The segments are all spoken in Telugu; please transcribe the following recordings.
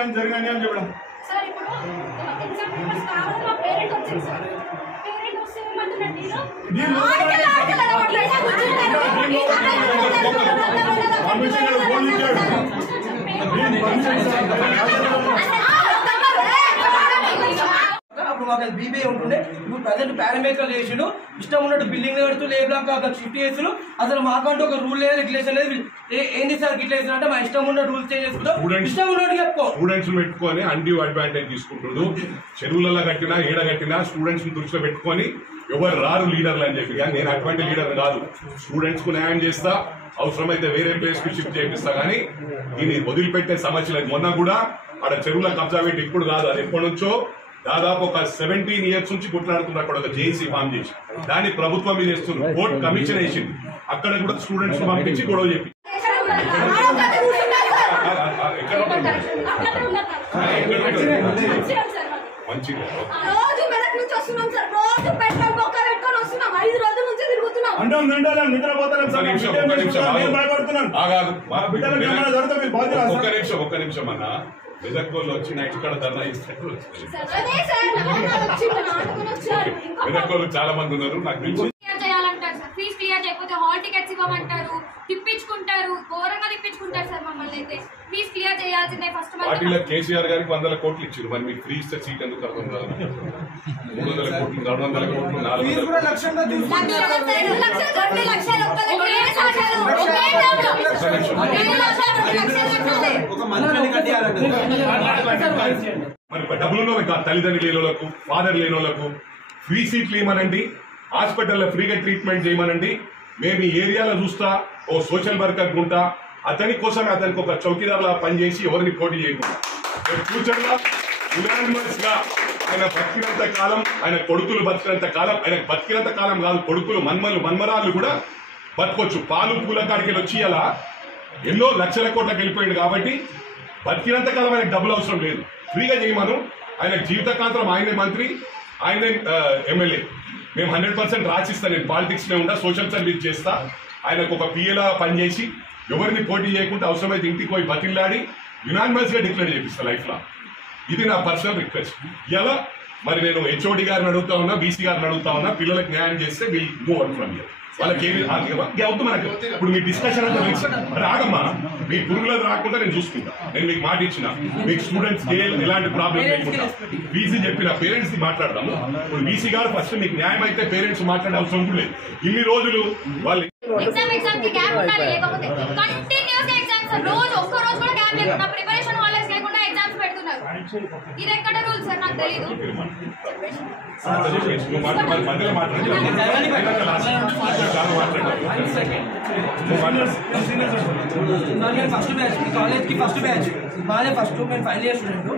కానీ జరగాలి అని చెప్పడం. సార్ ఇప్పుడు ఎగ్జామ్ పేపర్స్ కావాలి మా పేరెంట్ వచ్చింది సార్. పేరెంట్ వస్తే ఏమంటున్నారు నేను అప్పుడు మాకు అది బీబీఏ ఉంటుండే. ఇప్పుడు ప్రజెంట్ పారామెడికల్ చేసిండు. ఇష్టం ఉన్నట్టు బిల్డింగ్ కడుతూ ఏ బ్లాక్ అక్కడ షిఫ్ట్ చేసుడు. అసలు మాకంటూ ఒక రూల్ లేదు, రెగ్యులేషన్ లేదు. ఏంటి సార్ ఇట్లా అంటే మా ఇష్టం ఉన్న రూల్స్ చేంజ్ చేసుకుంటాం. ఇష్టం ఉన్నట్టు చెప్పుకో స్టూడెంట్స్ పెట్టుకొని అన్డ్యూ అడ్వాంటేజ్ తీసుకుంటున్నాడు. చెరువులలో కట్టినా ఏడ కట్టినా స్టూడెంట్స్ దృష్టిలో పెట్టుకొని ఎవరు రారు లీడర్లు అని చెప్పి. కానీ నేను అటువంటి లీడర్ కాదు. స్టూడెంట్స్ కు న్యాయం చేస్తా, అవసరమైతే వేరే ప్లేస్ కి షిఫ్ట్ చేపిస్తా. కానీ దీన్ని వదిలిపెట్టే సమస్య లేదు. మొన్న కూడా అక్కడ చెరువుల కబ్జా పెట్టి ఇప్పుడు కాదు, అది ఎప్పటి నుంచో దాదాపు ఒక 17 years నుంచి కొట్లాడుతున్నారు. అక్కడ ఒక జేసీ ఫామ్ చేసి దాన్ని ప్రభుత్వం మీద వేస్తున్నారు. కోర్టు కమిషన్ వేసింది. అక్కడ కూడా స్టూడెంట్స్ పంపించి గొడవ చెప్పి మంచిగా ఒక్క నిమిషం అన్న. మెదక్కోళ్ళు వచ్చి నైట్ ఇక్కడ ధర్నా ఇస్తారు. మెదక్కోళ్ళు చాలా మంది ఉన్నారు నాకు తెలుసు. చేయాలంటారు సార్. ఫీజు క్లియర్ చేయకపోతే హాల్ టికెట్స్ ఇవ్వమంటారు, తిప్పించుకుంటారు, ఘోరంగా తిప్పించుకుంటారు సార్. మమ్మల్ని అయితే ఫీజు క్లియర్ చేయాల్సిందే. ఫస్ట్ పార్టీలో కేసీఆర్ గారికి 100 కోట్లు ఇచ్చారు. మరి మీకు ఫ్రీ ఇస్తే సీట్ ఎందుకు అర్థం కాదు? 300 కోట్లు, 400 కోట్లు, 400 మరి డబ్బులున్న తల్లిదండ్రులు లేని వాళ్ళకు, ఫాదర్ లేని వాళ్ళకు ఫ్రీ సీట్లు ఇవ్వమనండి. హాస్పిటల్లో ఫ్రీగా ట్రీట్మెంట్ చేయమనండి. మేము ఈ ఏరియాలో చూస్తా ఓ సోషల్ వర్కర్ ఉంటా, అతని కోసం అతనికి ఒక చౌకీదారులా పనిచేసి ఎవరిని పోటీ చేయకుండా ఫ్యూచర్ లో యునానిమస్ గా ఆయన బతికినంత కాలం, ఆయన కొడుకులు బతికినంత కాలం, ఆయన బతికినంత కాలం కాదు, కొడుకులు మన్మరాళ్ళు కూడా బతకొచ్చు. పాలు పూల కాడికి వచ్చి అలా ఎన్నో లక్షల కోట్లకు వెళ్ళిపోయింది. కాబట్టి బతికినంత కాలం ఆయనకు డబ్బులు అవసరం లేదు. ఫ్రీగా చేయమను. ఆయన జీవితకాంతం ఆయనే మంత్రి, ఆయనే ఎమ్మెల్యే. మేము 100% రాసిస్తా. నేను పాలిటిక్స్ లో ఉండా, సోషల్ సర్వీస్ చేస్తా. ఆయనకు ఒక పిఏలా పనిచేసి ఎవరిని పోటీ చేయకుండా అవసరమైతే ఇంటికి పోయి బతిలాడి యునానిమస్ గా డిక్లేర్ చేపిస్తా లైఫ్ లో. ఇది నా పర్సనల్ రిక్వెస్ట్. ఇలా మరి నేను హెచ్ఓడి గారిని అడుగుతా ఉన్నా, బీసీ గారిని అడుగుతా ఉన్నా, పిల్లలకు న్యాయం చేస్తే will move out from here. వాళ్ళకి ఏమి అవుతుంది మనకు. ఇప్పుడు మీ డిస్కషన్ అంతా రాగమ్మా, మీ పురుగులకు రాకుండా నేను చూసుకుంటా. నేను మీకు మాట ఇచ్చిన, మీకు స్టూడెంట్స్ ఎలాంటి ప్రాబ్లం లేకుండా బీసీ చెప్పిన పేరెంట్స్ ని మాట్లాడదాము. ఇప్పుడు బీసీ గారు ఫస్ట్ మీకు న్యాయం అయితే పేరెంట్స్ మాట్లాడే అవసరం కూడా లేదు. ఇన్ని రోజులు వాళ్ళు ఎగ్జామ్ కి గ్యాప్ ఉండాలి, లేకపోతే కంటిన్యూస్ ఎగ్జామ్స్ రోజు ఒక్క రోజు కూడా గ్యాప్ లేకుండా ప్రిపరేషన్ హాలిడేస్ లేకుండా ఎగ్జామ్స్ పెడుతున్నారు. ఇది ఎక్కడ రూల్ సార్ నాకు తెలీదు. ఫస్ట్ బ్యాచ్ కాలేజ్ కి ఫస్ట్ బ్యాచ్ మాదే. ఫస్ట్ మేము ఫైనల్ ఇయర్ స్టూడెంట్.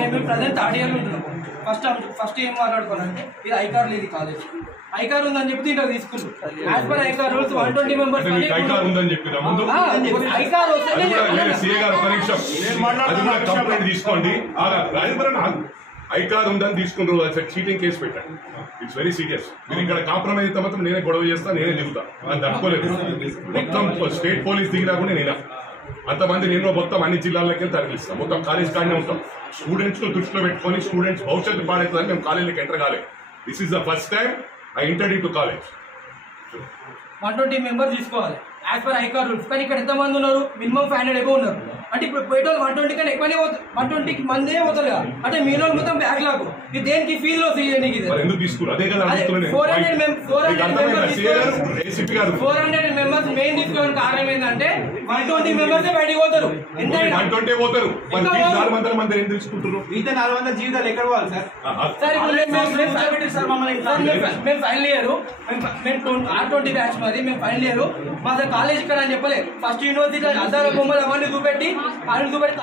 మేము ప్రజెంట్ థర్డ్ ఇయర్ ఉంటున్నాం. ఫస్ట్ ఏం మాట్లాడుకోవాలంటే ఇది ఐకార్ లేదు కాలేజ్. ఐకార్ ఉందని చెప్పి దీంట్లో తీసుకున్నాం. As per ICAR rules 120 members ICAR ఉందని చెప్పిన ముందు ఐకార్ కంప్లైంట్ తీసుకోండి. ఐకార్ ఉందని తీసుకున్నారు, చీటింగ్ కేసు పెట్టండి. It's very serious. మీరు ఇక్కడ కాంప్రమైజ్ అయితే మాత్రం నేనే గొడవ చేస్తా, నేనే దిగుతా. అది తట్టుకోలేదు. మొత్తం స్టేట్ పోలీస్ దిగినా కూడా నేనే అంతమంది నేను మొత్తం అన్ని జిల్లాలకి తరలిస్తాం. మొత్తం కాలేజ్ కాడనే ఉంటాం. స్టూడెంట్స్ ను దృష్టిలో పెట్టుకొని స్టూడెంట్స్ భవిష్యత్తు పాడవుతుందని మేము కాలేజీకి ఎంటర్ కాలేదు. This is the first time I entered in to college. 120 members తీసుకోవాలి యాజ్ పర్ ఐకార్ రూల్స్. కానీ ఇక్కడ ఎంతమంది ఉన్నారు? మినిమం 500 ఎబో ఉన్నారు. అంటే ఇప్పుడు పోయేటోళ్ళు 120 కన్నా ఎక్కువనే 120 మందే పోతారు కదా. అంటే మీలో మొత్తం బ్యాక్ లాగు ఇది దేనికి ఫీల్ లో ఎందుకు తీసుకున్నారు? అదే కదా 400 మెంబర్స్ మెయిన్ తీసుకోవడానికి కారణం ఏంటంటే 120 మెంబర్స్ బయటికి పోతారు. ఎంత 120 పోతారు. 400 మంది ఏం తీసుకుంటారు? మిగతా 400 జీవితాలు ఎక్కడ పోవాలి సార్? సార్ మేము ఫైనల్ ఇయర్, మేము R20 బ్యాచ్ మాది. మేము ఫైనల్ ఇయర్ మా కాలేజ్ ఇక్కడ అని చెప్పలేదు. ఫస్ట్ యూనివర్సిటీ అద్దాల బొమ్మలు అవన్నీ చూపెట్టి వాళ్ళు చూపెట్టి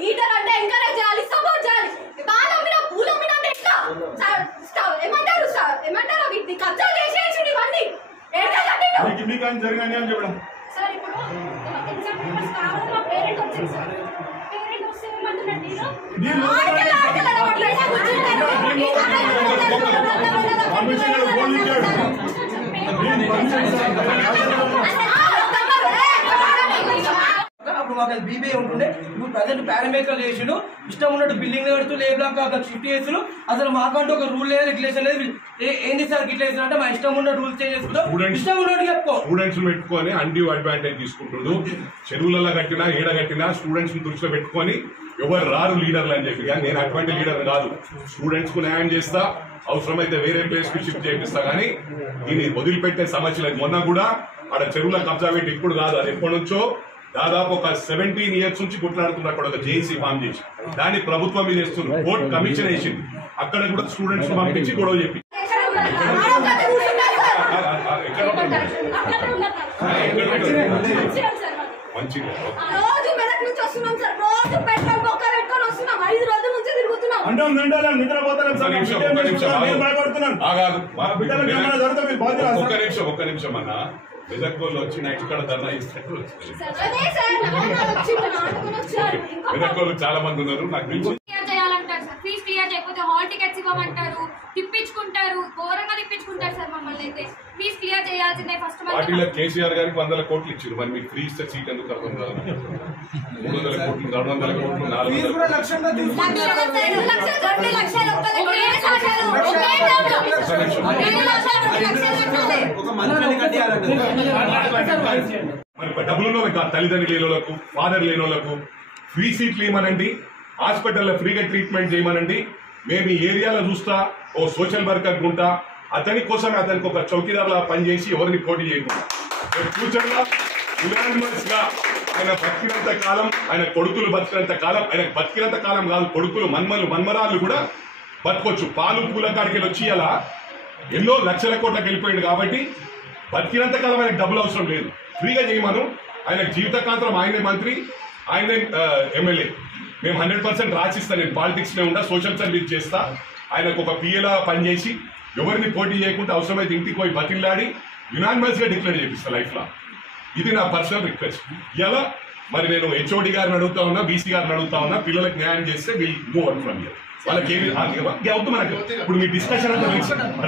లీడర్ అంటే ఎంకరేజ్ చేయాలి, సపోర్ట్ చేయాలి. అన్యాయం జరిగిన అన్యాయం చెప్పడం. సార్ ఇప్పుడు ఎగ్జామ్ పేపర్స్ కావాలి మా పేరెంట్ వచ్చింది సార్. పేరెంట్ వస్తే ఏమంటున్నారు నేను అప్పుడు మాకు అది బీబీఐ ఉంటుండే. ఇప్పుడు ప్రజెంట్ పారామెడికల్ చేసిండు, ఇష్టం ఉన్నట్టు బిల్డింగ్ కడుతూ లేబులాక షిఫ్ట్ చేస్తుడు. అసలు మాకంటూ ఒక రూల్ లేదు, రెగ్యులేషన్ లేదు. ఏంది సార్ గిట్లా చేస్తున్నా అంటే మా ఇష్టం ఉన్న రూల్స్ చేంజ్ చేసుకుంటాం, ఇష్టం ఉన్నట్టు చెప్పుకో. స్టూడెంట్స్ పెట్టుకొని అన్డ్యూ అడ్వాంటేజ్ తీసుకుంటున్నాడు. చెరువులలో కట్టినా ఏడ కట్టినా స్టూడెంట్స్ దృష్టిలో పెట్టుకొని ఎవరు రారు లీడర్లు అని చెప్పి. కానీ నేను అటువంటి లీడర్ కాదు, స్టూడెంట్స్ కు న్యాయం చేస్తా, అవసరమైతే వేరే ప్లేస్ కి షిఫ్ట్ చేపిస్తా. కానీ దీన్ని వదిలిపెట్టే సమస్య లేదు. మొన్న కూడా ఆడ చెరువుల కబ్జా పెట్టి ఇప్పుడు కాదు, అది ఎప్పటి నుంచో దాదాపు ఒక 17 years నుంచి కొట్లాడుతున్నారు. అక్కడ ఒక జేసీ ఫామ్ చేసి దాన్ని ప్రభుత్వం మీద వేస్తున్నారు. కోర్టు కమిషన్ వేసింది, అక్కడ కూడా స్టూడెంట్స్ పంపించి గొడవ చెప్పి మంచిగా రోజు మెదక్ నుంచి వస్తున్నాం సార్. రోజు పెట్రోల్ బొక్క పెట్టుకొని వస్తున్నాం. 5 రోజుల నుంచి తిరుగుతున్నాం. అంటాం నిండాలి నిద్రపోతాం సార్. ఒక్క నిమిషం అన్న. మెదక్ వాళ్ళు వచ్చి నైట్ ఇక్కడ ధర్నా ఇస్తారు. మెదక్ వాళ్ళు చాలా మంది ఉన్నారు నాకు తెలిసి. చేయాలంటారు సార్, ఫీజు క్లియర్ చేయకపోతే హాల్ టికెట్స్ ఇవ్వమంటారు, తిప్పించుకుంటారు, ఘోరంగా తిప్పించుకుంటారు సార్ మమ్మల్ని. అయితే ఫీజు క్లియర్ చేయాల్సిందే ఫస్ట్. పార్టీలో కేసీఆర్ గారికి 100 కోట్లు ఇచ్చారు, మరి మీకు ఫ్రీ ఇస్తే సీట్ ఎందుకు అర్థం కాదు. 300 కోట్లు 400 కోట్లు 400 మరి డబ్బులున్న తల్లిదండ్రులు లేని వాళ్ళకు, ఫాదర్ లేని వాళ్ళకు ఫ్రీ సీట్లు ఇవ్వమనండి, హాస్పిటల్లో ఫ్రీగా ట్రీట్మెంట్ చేయమనండి. మేము ఈ ఏరియాలో చూస్తా ఓ సోషల్ వర్కర్ ఉంటా, అతని కోసమే అతనికి ఒక చౌకీదారులా పనిచేసి ఎవరిని పోటీ చేయకుండా ఫ్యూచర్ లో యునానిమస్ గా ఆయన బతికినంత కాలం, ఆయన కొడుకులు బతికినంత కాలం, ఆయన బతికినంత కాలం కాదు, కొడుకులు మన్మరాళ్ళు కూడా బతకొచ్చు. పాలు పూల కాడికి వచ్చి అలా ఎన్నో లక్షల కోట్లకు వెళ్ళిపోయింది. కాబట్టి బతికినంత కాలం ఆయనకు డబ్బులు అవసరం లేదు, ఫ్రీగా చేయమను. ఆయన జీవితకాంతం ఆయనే మంత్రి, ఆయనే ఎమ్మెల్యే. మేము 100% రాసిస్తా. నేను పాలిటిక్స్ లో ఉంటా, సోషల్ సర్వీస్ చేస్తా. ఆయనకు ఒక పిఏలా పనిచేసి ఎవరిని పోటీ చేయకుండా అవసరమైతే ఇంటికి పోయి బతిల్లాడి యునానిమస్ గా డిక్లేర్ చేపిస్తా లైఫ్ లో. ఇది నా పర్సనల్ రిక్వెస్ట్. ఇలా మరి నేను హెచ్ఓడి గారిని అడుగుతా ఉన్నా, బీసీ గారిని అడుగుతా ఉన్నా, పిల్లలకు న్యాయం చేస్తే will move out from here. వాళ్ళకి ఏమి అవుతుంది మనకు. ఇప్పుడు మీ డిస్కషన్ అంతా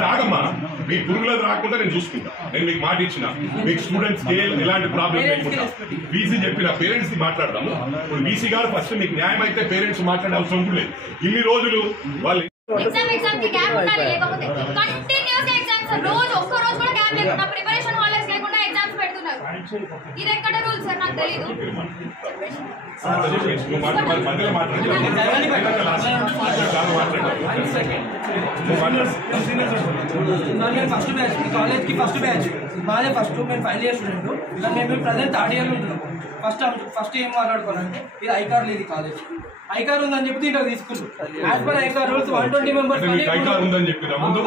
రాగమ్మా, మీ పురుగులకు రాకుండా నేను చూసుకుంటా. నేను మీకు మాట ఇచ్చిన, మీకు స్టూడెంట్స్ ఎలాంటి ప్రాబ్లం లేకుండా బీసీ చెప్పిన పేరెంట్స్ ని మాట్లాడదాము. ఇప్పుడు బీసీ గారు ఫస్ట్ మీకు న్యాయం అయితే పేరెంట్స్ మాట్లాడే అవసరం కూడా లేదు. ఇన్ని రోజులు వాళ్ళు ఎగ్జామ్ కి గ్యాప్ ఉండాలి, లేకపోతే కంటిన్యూస్ గా ఎగ్జామ్స్ సార్. రోజు ఒక్క రోజు కూడా గ్యాప్ లేకుండా ప్రిపరేషన్ హాలిడేస్ లేకుండా ఎగ్జామ్స్ పెడుతున్నారు. ఇది ఎక్కడ రూల్ సార్ నాకు తెలియదు. ఫస్ట్ బ్యాచ్, కాలేజ్ కి ఫస్ట్ బ్యాచ్ మాదే ఫస్ట్. మేము ఫైనల్ ఇయర్ స్టూడెంట్, మేము ప్రజెంట్ 3rd year ఉంటున్నాం. ఫస్ట్ ఏం మాట్లాడుకోవాలంటే ఇది ఐకార్ లేదు, కాలేజ్ ఐకార్ ఉందని చెప్పి ఇక్కడ తీసుకుంటాం. As per ICAR rules 120 members ఉందని చెప్పిన ముందు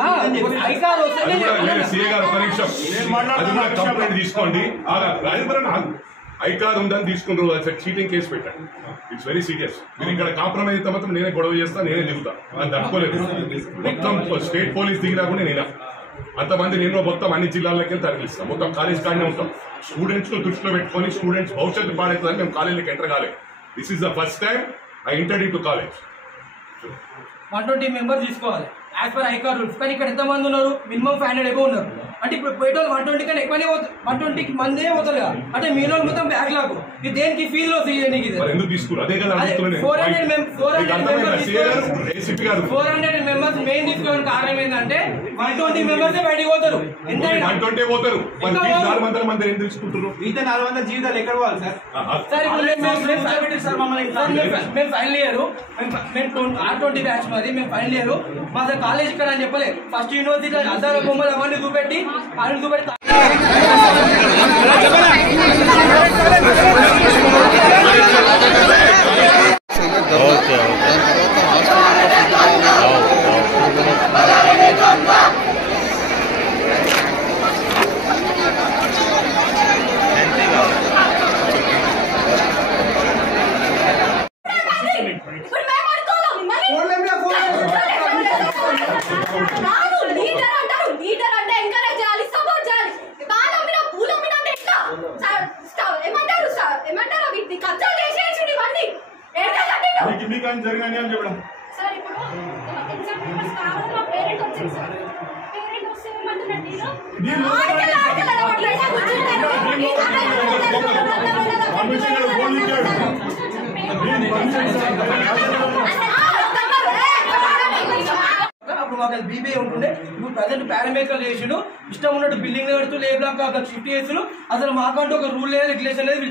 ఐకార్ కంప్లైంట్ తీసుకోండి. ఐకార్ ఉందని తీసుకుంటారు, చీటింగ్ కేసు పెట్టండి. It's very serious. మీరు ఇక్కడ కాంప్రమైజ్ అయితే మాత్రం నేనే గొడవ చేస్తా, నేనే దిగుతా. అది తట్టుకోలేదు. మొత్తం స్టేట్ పోలీస్ దిగినా కూడా నేనే అంతమంది నేను మొత్తం అన్ని జిల్లాలకి తరలిస్తాం. మొత్తం కాలేజ్ కాడనే ఉంటాం. స్టూడెంట్స్ ను దృష్టిలో పెట్టుకొని స్టూడెంట్స్ భవిష్యత్తు పాడవుతుందని మేము కాలేజీకి ఎంటర్ కాలేదు. This is the first time I entered into college. 120 members తీసుకోవాలి యాజ్ పర్ ఐకార్ రూల్స్. కానీ ఇక్కడ ఎంతమంది ఉన్నారు? మినిమం 500 ఎబో ఉన్నారు. అంటే ఇప్పుడు పోయేటోళ్ళు 120 కన్నా ఎక్కువనే 120 మందే పోతారు కదా. అంటే మీ వాళ్ళు మొత్తం బ్యాక్ లాగ్ ఇది దేనికి ఫీల్ లో ఎందుకు తీసుకున్నారు? అదే కదా 400 members మెయిన్ తీసుకోవడానికి కారణం ఏంటంటే 120 members బయటికి పోతారు. ఎంత 120 పోతారు, 400 మంది ఏం తీసుకుంటారు? మిగతా 400 జీవితాలు ఎక్కడ పోవాలి సార్? సార్ ఇప్పుడు మేము ఫైనల్ ఇయర్, మేము R20 బ్యాచ్ మాది. మేము ఫైనల్ ఇయర్ మా కాలేజ్ ఇక్కడ అని చెప్పలేదు. ఫస్ట్ యూనివర్సిటీ అద్దాల బొమ్మలు అవన్నీ చూపెట్టి ఆయన చూపెట్టి లీడర్ అంటే ఎంకరేజ్ చేయాలి, సపోర్ట్ చేయాలి. బాగా పూల మీద కబ్జా చేసేసి ఇవన్నీ మీకు అని జరిగినాయి అని చెప్పడం సార్ ఇప్పుడు ఎగ్జామ్ పేపర్స్ కావాలి మా పేరెంట్ వచ్చింది సార్ పేరెంట్ వస్తే ఏమంటున్నారు నేను అప్పుడు మాకు బీబీఏ ఉంటుండే ఇప్పుడు ప్రజెంట్ పారామెడికల్ చేసిండు ఇష్టం ఉన్నట్టు బిల్డింగ్ పెడుతూ ఏ బ్లాక్ షిఫ్ట్ చేస్తుడు అసలు మాకంటూ ఒక రూల్ లేదు రెగ్యులేషన్ లేదు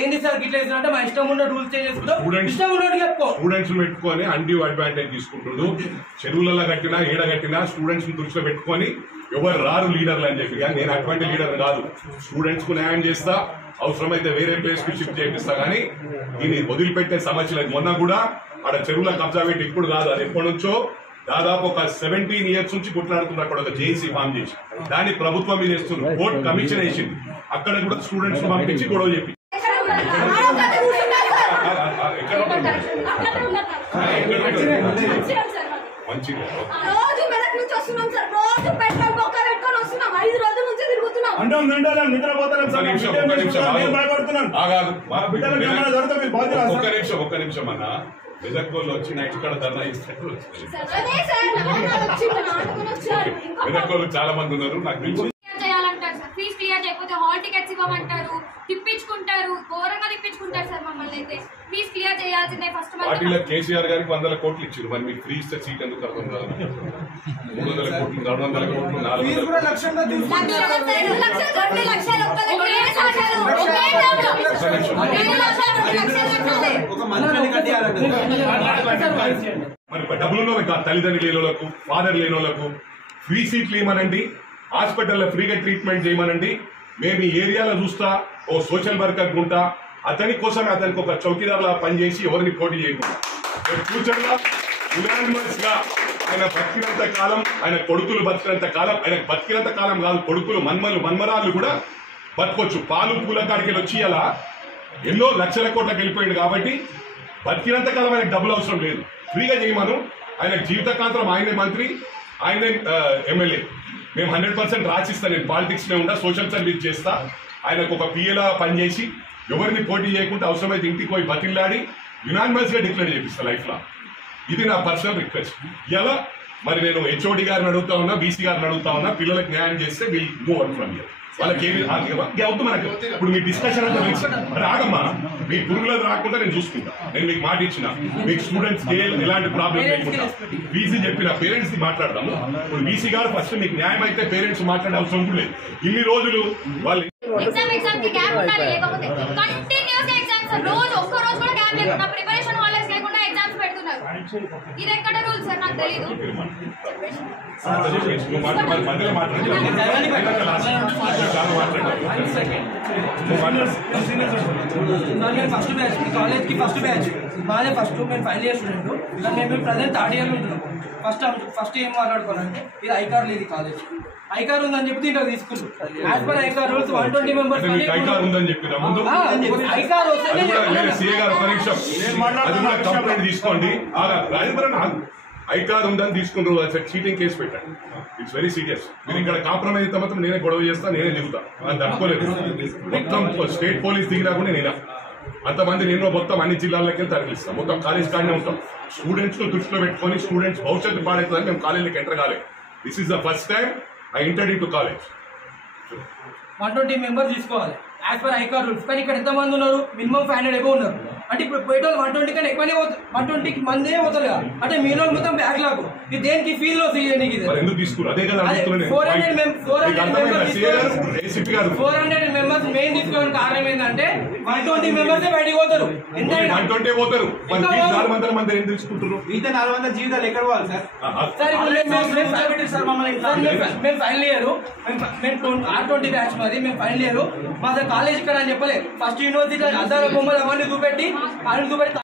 ఏంది సార్ గిట్ల అంటే మా ఇష్టం ఉన్న రూల్స్ చేంజ్ చేసుకుంటాం ఇష్టం ఉన్నట్టు చెప్పుకో స్టూడెంట్స్ పెట్టుకొని అన్డ్యూ అడ్వాంటేజ్ తీసుకుంటున్నారు చెరువులలో కట్టినా ఏడ కట్టినా స్టూడెంట్స్ దృష్టిలో పెట్టుకొని ఎవరు రారు లీడర్లు అని చెప్పి కానీ నేను అటువంటి లీడర్ కాదు స్టూడెంట్స్ కు న్యాయం చేస్తా అవసరమైతే వేరే ప్లేస్ కి షిఫ్ట్ చేపిస్తా కానీ దీన్ని వదిలిపెట్టే సమస్య లేదు మొన్న కూడా ఆడ చెరువుల కబ్జా పెట్టి ఇప్పుడు కాదు అది ఎప్పటి నుంచో దాదాపు ఒక 17 years నుంచి కొట్లాడుతున్నారు అక్కడ ఒక జేసీ ఫామ్ చేసి దాన్ని ప్రభుత్వం మీద వేస్తున్నారు కోర్టు కమిషన్ వేసింది అక్కడ కూడా స్టూడెంట్స్ పంపించి గొడవ చెప్పి మంచిగా రోజు మెదక్ నుంచి వస్తున్నాం సార్ రోజు పెట్రోల్ బొక్క పెట్టుకొని వస్తున్నాం 5 రోజుల నుంచి తిరుగుతున్నాం అంటే నిండాలి నిద్రపోతాం సార్ నేను భయపడుతున్నాను ఆగాదు బిడ్డలకు ఏమైనా జరిగితే మీరు బాధ్యత ఒక్క నిమిషం అన్న మెదక్ వాళ్ళు వచ్చి నైట్ ఇక్కడ ధర్నా ఇస్తారు అదే సార్ నాటుకొని వచ్చారు మెదక్ వాళ్ళు చాలా మంది ఉన్నారు నాకు తెలిసి చేయాలంటారు సార్ ఫీజు క్లియర్ చేయకపోతే హాల్ టికెట్స్ ఇవ్వమంటారు తిప్పించుకుంటారు ఘోరంగా తిప్పించుకుంటారు సార్ మమ్మల్ని అయితే ఫీజు క్లియర్ చేయాల్సిందే ఫస్ట్ పార్టీలో కేసీఆర్ గారికి 100 కోట్లు ఇచ్చారు మరి మీకు ఫ్రీ ఇస్తే సీట్ ఎందుకు అర్థం కాదు 300 కోట్లు 400 కోట్లు 400 మరి డబ్బులున్న తల్లిదండ్రులు లేని వాళ్ళకు ఫాదర్ లేని వాళ్ళకు ఫ్రీ సీట్లు ఇవ్వమనండి హాస్పిటల్లో ఫ్రీగా ట్రీట్మెంట్ చేయమనండి మేము ఈ ఏరియాలో చూస్తా ఓ సోషల్ వర్కర్ ఉంటా అతని కోసమే అతనికి ఒక చౌకీదార్లా పనిచేసి ఎవరిని పోటీ చేయకుండా ఫ్యూచర్ లో యునానిమస్ గా ఆయన బతికినంత కాలం ఆయన కొడుకులు బతికినంత కాలం ఆయన బతికినంత కాలం కాదు కొడుకులు మన్మరాళ్ళు కూడా బతకొచ్చు పాలు పూల కాడికి వచ్చి అలా ఎన్నో లక్షల కోట్లకు వెళ్ళిపోయాడు కాబట్టి బతికినంత కాలం ఆయనకు డబ్బులు అవసరం లేదు ఫ్రీగా చేయమను ఆయన జీవితకాంతం ఆయనే మంత్రి ఆయనే ఎమ్మెల్యే మేము 100% రాసిస్తా నేను పాలిటిక్స్ లో ఉండా సోషల్ సర్వీస్ చేస్తా ఆయనకు ఒక పిఏలా పనిచేసి ఎవరిని పోటీ చేయకుండా అవసరమైతే ఇంటికి పోయి బతిల్లాడి యునానిమస్ గా డిక్లేర్ చేపిస్తా లైఫ్ లో ఇది నా పర్సనల్ రిక్వెస్ట్ ఇలా మరి నేను హెచ్ఓడి గారిని అడుగుతా ఉన్నా బీసీ గారిని అడుగుతా ఉన్నా పిల్లలకు న్యాయం చేస్తే will move out from here వాళ్ళకి ఏమి అవుతుంది మనకు ఇప్పుడు మీ డిస్కషన్ అంతా రాగమ్మా మీ పురుగులకు రాకుండా నేను చూసుకుంటా నేను మీకు మాట ఇచ్చిన మీకు స్టూడెంట్స్ ఎలాంటి ప్రాబ్లం లేకుండా బీసీ చెప్పిన పేరెంట్స్ ని మాట్లాడదాము ఇప్పుడు బీసీ గారు ఫస్ట్ మీకు న్యాయం అయితే పేరెంట్స్ మాట్లాడే అవసరం కూడా లేదు ఇన్ని రోజులు వాళ్ళు ఎగ్జామ్ కి గ్యాప్ ఉండాలి లేకపోతే కంటిన్యూస్ ఎగ్జామ్స్ రోజు ఒక్క రోజు కూడా గ్యాప్ లేకుండా ప్రిపరేషన్ హాలిడేస్ లేకుండా ఎగ్జామ్స్ పెడుతున్నారు ఇది ఎక్కడ రూల్ సార్ నాకు తెలీదు మధ్యలో మాట్లాడారు నేను ఫస్ట్ బ్యాచ్ కాలేజ్ కి ఫస్ట్ బ్యాచ్ మాదే ఫస్ట్ మేము ఫైనల్ ఇయర్ స్టూడెంట్ మేము ప్రజెంట్ థర్డ్ ఇయర్ ఉంటున్నాం ఫస్ట్ ఏం మాట్లాడుకోవాలంటే ఇది ఐకార్ లేదు కాలేజ్ ఐకార్ ఉందని చెప్పి ఇంటర్ తీసుకుంటాం as per ICAR rules 120 members ICAR ఉందని చెప్పిన ముందు ఐకార్ కంప్లైంట్ తీసుకోండి ఐకార్ ఉందని తీసుకుంటారు చీటింగ్ కేసు పెట్టండి ఇట్స్ వెరీ సీరియస్ మీరు ఇక్కడ కాంప్రమైజ్ అయితే మాత్రం నేనే గొడవ చేస్తా నేనే దిగుతా అని తట్టుకోలేదు మొత్తం స్టేట్ పోలీస్ దిగినా కూడా నేనే అంతమంది నేను మొత్తం అన్ని జిల్లాలకి తరలిస్తాం మొత్తం కాలేజ్ కాడనే ఉంటాం స్టూడెంట్స్ ను దృష్టిలో పెట్టుకొని స్టూడెంట్స్ భవిష్యత్తు పాడవుతుందని మేము కాలేజీకి ఎంటర్ కాలేదు this is the first time I entered in to college 120 members తీసుకోవాలి యాజ్ పర్ ఐకార్ రూల్స్ కానీ ఇక్కడ ఎంతమంది ఉన్నారు మినిమం 500 ఎక్కువ ఉన్నారు అంటే ఇప్పుడు పోయేటోళ్ళు 120 కన్నా ఎక్కువనే 120 మందే పోతారు కదా అంటే మీలో మొత్తం బ్యాక్ లాగ్ ఇది దేనికి ఫీల్ లో ఎందుకు తీసుకున్నారు అదే కదా 400 మెంబర్స్ మెయిన్ తీసుకోవడానికి కారణం ఏంటంటే 120 మెంబర్స్ బయటికి పోతారు ఎంత 120 పోతారు 400 మంది ఏం తీసుకుంటారు మిగతా 400 జీవితాలు ఎక్కడ పోవాలి సార్ మేము ఫైనల్ ఇయర్ మేము R20 బ్యాచ్ మరి మేము ఫైనల్ ఇయర్ మా కాలేజ్ ఇక్కడ అని చెప్పలేదు ఫస్ట్ యూనివర్సిటీ అద్దాల బొమ్మలు అవన్నీ చూపెట్టి